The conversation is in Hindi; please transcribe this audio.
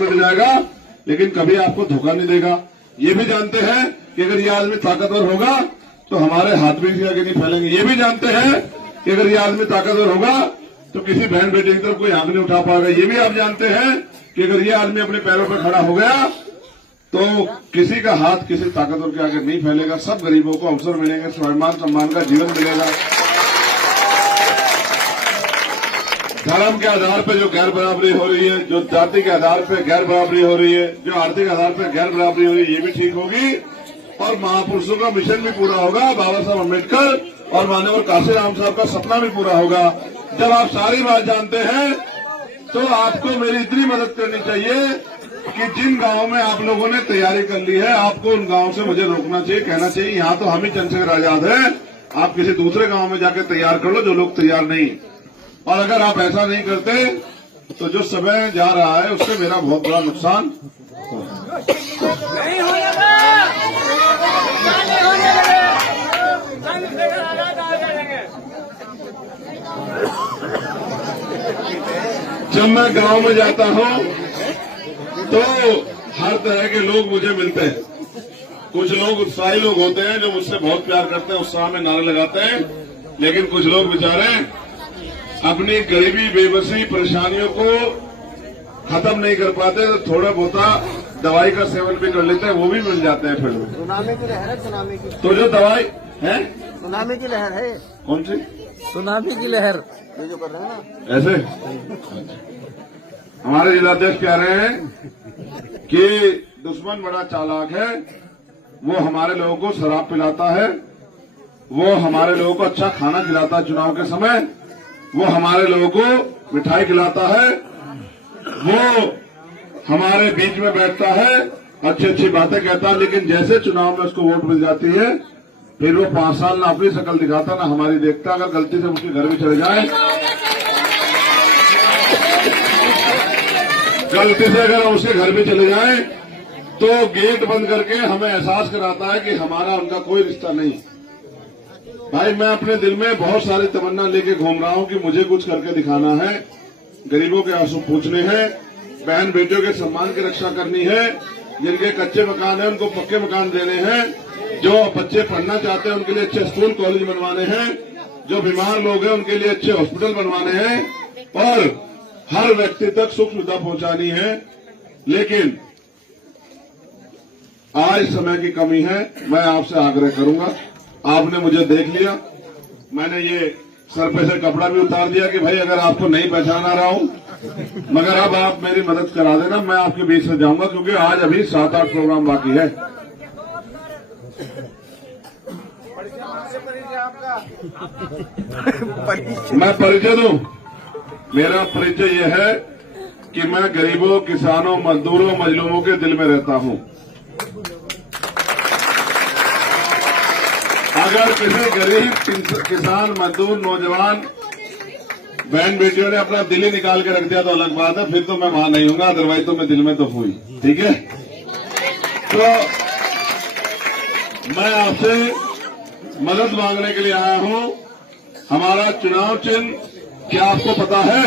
मिट जाएगा, लेकिन कभी आपको धोखा नहीं देगा। ये भी जानते हैं कि अगर ये आदमी ताकतवर होगा तो हमारे हाथ भी इसके आगे नहीं फैलेंगे। ये भी जानते हैं कि अगर ये आदमी ताकतवर होगा तो किसी बहन बेटे की तरफ कोई आंख नहीं उठा पाएगा। ये भी आप जानते हैं कि अगर ये आदमी अपने पैरों पर खड़ा हो गया तो किसी का हाथ किसी ताकतवर के आगे नहीं फैलेगा। सब गरीबों को अवसर मिलेंगे, स्वाभिमान सम्मान का जीवन मिलेगा। धर्म के आधार पर जो गैर बराबरी हो रही है, जो जाति के आधार पर गैर बराबरी हो रही है, जो आर्थिक आधार पर गैर बराबरी हो रही है, ये भी ठीक होगी और महापुरुषों का मिशन भी पूरा होगा। बाबा साहब अम्बेडकर और माननीय काशीराम साहब का सपना भी पूरा होगा। जब आप सारी बात जानते हैं तो आपको मेरी इतनी मदद करनी चाहिए कि जिन गांवों में आप लोगों ने तैयारी कर ली है, आपको उन गांवों से मुझे रोकना चाहिए, कहना चाहिए यहाँ तो हम ही चंद्रशेखर आजाद हैं, आप किसी दूसरे गांव में जाकर तैयार कर लो जो लोग तैयार नहीं। और अगर आप ऐसा नहीं करते तो जो समय जा रहा है उससे मेरा बहुत बड़ा नुकसान नहीं होगा। जब मैं गांव में जाता हूं तो हर तरह के लोग मुझे मिलते हैं। कुछ लोग उत्साही लोग होते हैं जो मुझसे बहुत प्यार करते हैं, उत्साह में नारे लगाते हैं, लेकिन कुछ लोग बेचारे अपनी गरीबी बेबसी परेशानियों को खत्म नहीं कर पाते तो थोड़ा बहुत दवाई का सेवन भी कर लेते हैं, वो भी मिल जाते हैं। फिर सुनामी की लहर है, सुनामी की तो जो दवाई है, सुनामी की लहर है। कौन सी सुनामी की लहर ये जो कर रहे हैं ना ऐसे। हमारे जिलाध्यक्ष कह रहे हैं कि दुश्मन बड़ा चालाक है, वो हमारे लोगों को शराब पिलाता है, वो हमारे लोगों को अच्छा खाना खिलाता है चुनाव के समय, वो हमारे लोगों को मिठाई खिलाता है, वो हमारे बीच में बैठता है, अच्छी अच्छी बातें कहता है, लेकिन जैसे चुनाव में उसको वोट मिल जाती है फिर वो 5 साल ना अपनी शक्ल दिखाता ना हमारी देखता। अगर गलती से उसके घर भी चले जाए, गलती से अगर उसके घर भी चले जाए तो गेट बंद करके हमें एहसास कराता है कि हमारा उनका कोई रिश्ता नहीं। भाई मैं अपने दिल में बहुत सारी तमन्ना लेके घूम रहा हूं कि मुझे कुछ करके दिखाना है, गरीबों के आंसू पूछने हैं, बहन बेटियों के सम्मान की रक्षा करनी है, जिनके कच्चे मकान हैं उनको पक्के मकान देने हैं, जो बच्चे पढ़ना चाहते हैं उनके लिए अच्छे स्कूल कॉलेज बनवाने हैं, जो बीमार लोग हैं उनके लिए अच्छे हॉस्पिटल बनवाने हैं और हर व्यक्ति तक सुख सुविधा पहुंचानी है। लेकिन आज समय की कमी है। मैं आपसे आग्रह करूंगा, आपने मुझे देख लिया, मैंने ये सर पे से कपड़ा भी उतार दिया कि भाई अगर आपको नहीं पहचाना रहा हूं, मगर अब आप मेरी मदद करा देना, मैं आपके बीच से जाऊंगा क्योंकि आज अभी 7-8 प्रोग्राम बाकी है। मैं परिचय दूं, मेरा परिचय यह है कि मैं गरीबों, किसानों, मजदूरों, मजलूमों के दिल में रहता हूं। अगर किसी गरीब किसान, मजदूर, नौजवान, बहन बेटियों ने अपना दिल ही निकाल के रख दिया तो अलग बात है, फिर तो मैं वहां नहीं हूंगा, अदरवाइज तो मैं दिल में तो हुई। ठीक है, तो मैं आपसे मदद मांगने के लिए आया हूं। हमारा चुनाव चिन्ह क्या आपको पता है?